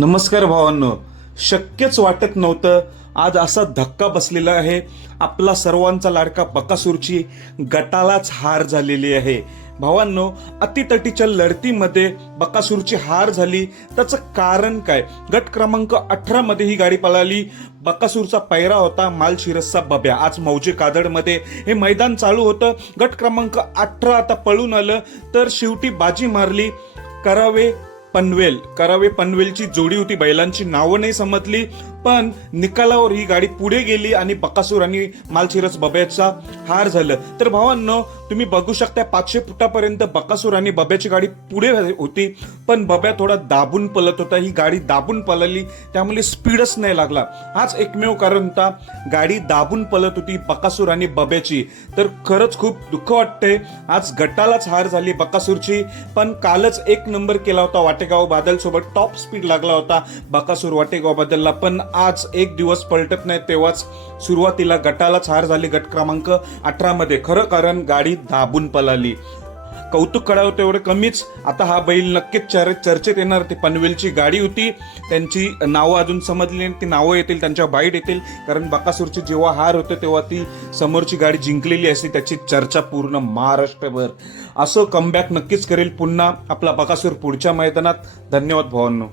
नमस्कार भावांनो. शक्यच वाटत नव्हतं आज असा धक्का बसलेला आहे. आपला सर्वांचा लाडका बकासूरची गटालाच हार झालेली आहे. भावांनो अतितटीच्या लढतीमध्ये बकासूरची हार झाली. त्याचं कारण काय? गट क्रमांक अठरामध्ये ही गाडी पळाली. बकासूरचा पैरा होता मालशिरसचा बब्या. आज मौजे कादडमध्ये हे मैदान चालू होतं. गट क्रमांक अठरा आता पळून आलं. तर शेवटी बाजी मारली. करावे पनवेल. करावे पनवेलची जोडी होती. बैलांची नावं नाही समजली पण निकालावर ही गाडी पुढे गेली आणि बकासूर आणि मालशिरस बब्याचा हार झालं. तर भावांनो तुम्ही बघू शकता पाचशे फुटापर्यंत बकासूर आणि बब्याची गाडी पुढे होती पण बब्या थोडा दाबून पलत होता. ही गाडी दाबून पलली त्यामुळे स्पीडच नाही लागला. हाच एकमेव कारण होता गाडी दाबून पलत होती बकासूर आणि बब्याची. तर खरंच खूप दुःख वाटते आज गटालाच हार झाली बकासूरची पण कालच एक नंबर केला होता वाटेगाव बादल सोबत टॉप स्पीड लागला होता बकासूर वाटेगाव बादलला पण आज एक दिवस पलटत नाही तेव्हाच सुरुवातीला गटालाच हार झाली गट क्रमांक अठरामध्ये खरं कारण गाडी दाबून पळाली कौतुक करावं तेवढं कमीच. आता हा बैल नक्कीच चर चर्चेत येणार. ती पनवेलची गाडी होती. त्यांची नावं अजून समजली नाही. ती नावं येतील त्यांच्या बाईट येतील. कारण बकासूरची जेव्हा हार होते तेव्हा ती समोरची गाडी जिंकलेली असते. त्याची चर्चा पूर्ण महाराष्ट्रभर. असं कमबॅक नक्कीच करेल पुन्हा आपला बकासूर पुढच्या मैदानात. धन्यवाद भावांनो.